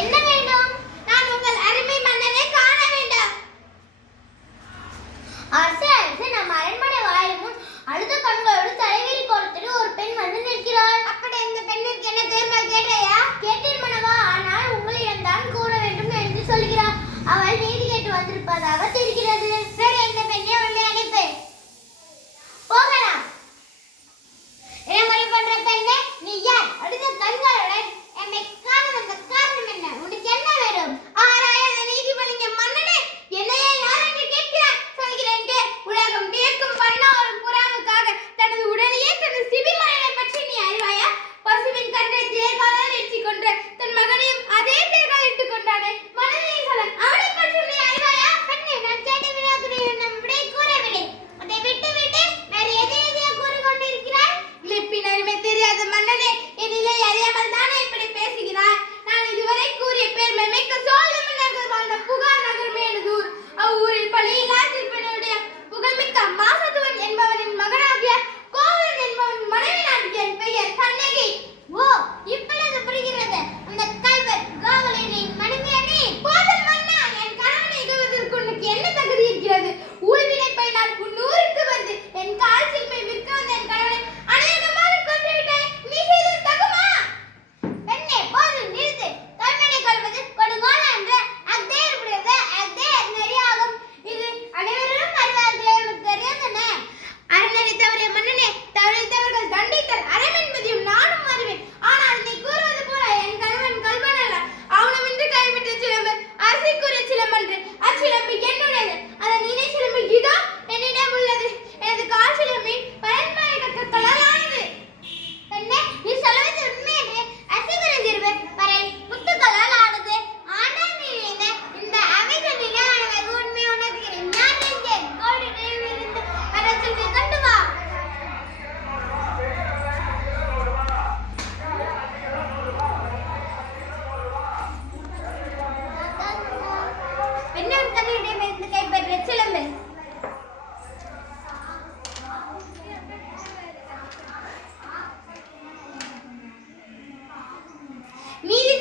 என்ன வேண்டும்? நான் உங்கள் அருமை மன்னனை காண வேண்டும். அரசே அரசே நம் அரண்மனை வாயில் முன் அழுத கண்களோடு தலைவிரி கோலத்தில் ஒரு వెళ్ళే మీది